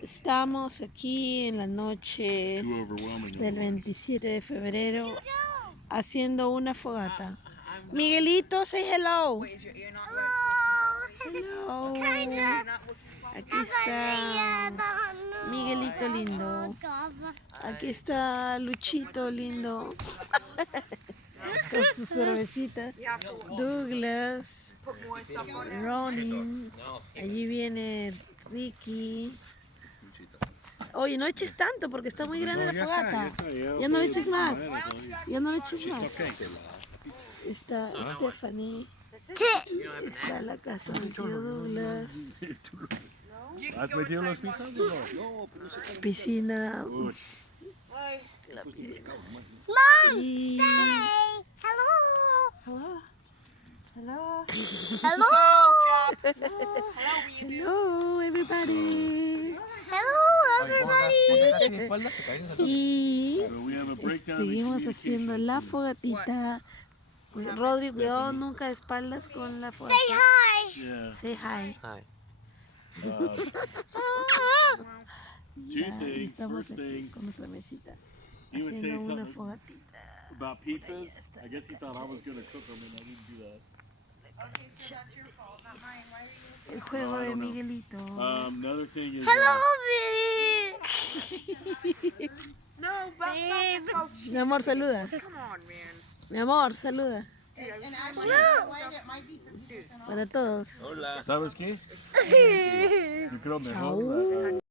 Estamos aquí en la noche del 27 de febrero haciendo una fogata. Miguelito, say hello. Hello. Aquí está Miguelito lindo. Aquí está Luchito lindo. Con su cervecita. Douglas. Ronin. Allí viene Ricky. Oye, no eches tanto porque está muy grande la fogata. Ya no le eches más. Ya no le eches más. Está Stephanie. Está la casa de tío Douglas. ¿Has metido los pizzas o no? Piscina. Y... Hello. Hello. Hello. Hello, everybody. Hello, everybody. Y seguimos haciendo la fogatita. Rodri, cuidado nunca de espaldas con la fogata. Say hi. Say hi. Y estamos aquí con nuestra mesita haciendo una fogatita. About pizzas? I guess he thought I was going to cook them and I didn't do that. El juego de Miguelito. Another thing is... Hello, baby. No, but Mi amor, saluda. come on, man. Mi amor, saluda. Para todos. ¿Sabes qué? Yo creo mejor...